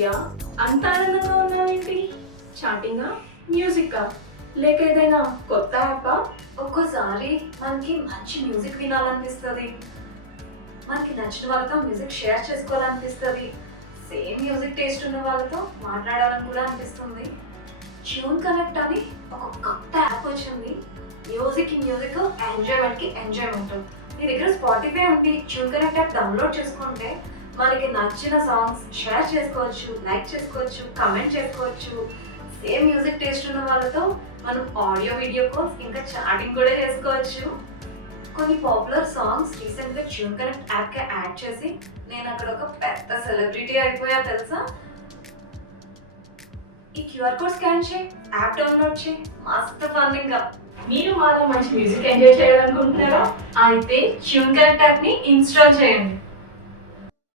ప్రియా, అంత ఆనందంగా ఉన్నావేంటి? చాటింగా, మ్యూజిక్కా, లేక ఏదైనా కొత్త యాపా? ఒక్కోసారి మనకి మంచి మ్యూజిక్ వినాలనిపిస్తుంది, మనకి నచ్చిన వాళ్ళతో మ్యూజిక్ షేర్ చేసుకోవాలనిపిస్తుంది, సేమ్ మ్యూజిక్ టేస్ట్ ఉన్న వాళ్ళతో మాట్లాడాలని కూడా అనిపిస్తుంది. ట్యూన్ కనెక్ట్ అని ఒక కొత్త యాప్ వచ్చింది. Music ఎంజాయ్మెంట్కి enjoyment. మీ దగ్గర స్పాటిఫై ఉంటే ట్యూన్ కనెక్ట్ యాప్ డౌన్లోడ్ చేసుకుంటే మనకి నచ్చిన సాంగ్స్ షేర్ చేసుకోవచ్చు, లైక్ చేసుకోవచ్చు, కమెంట్ చేసుకోవచ్చు. సేమ్ మ్యూజిక్ టేస్ట్ ఉన్న వాళ్ళతో మనం ఆడియో వీడియో కాల్స్ ఇంకా చాటింగ్ కూడా చేసుకోవచ్చు. కొన్ని పాపులర్ సాంగ్స్ రీసెంట్గా ట్యూన్ కనెక్ట్ యాప్కి యాడ్ చేసి నేను అక్కడ ఒక పెద్ద సెలబ్రిటీ అయిపోయా తెలుసా. ఈ క్యూఆర్ కోడ్ స్కాన్ చేయి, యాప్ డౌన్లోడ్ చేయి, మస్తు ఫన్నింగ్గా. మీరు మాలో మంచి మ్యూజిక్ ఎంజాయ్ చేయాలనుకుంటున్నారా? అయితే ట్యూన్ కనెక్ట్ యాప్ని ఇన్స్టాల్ చేయండి.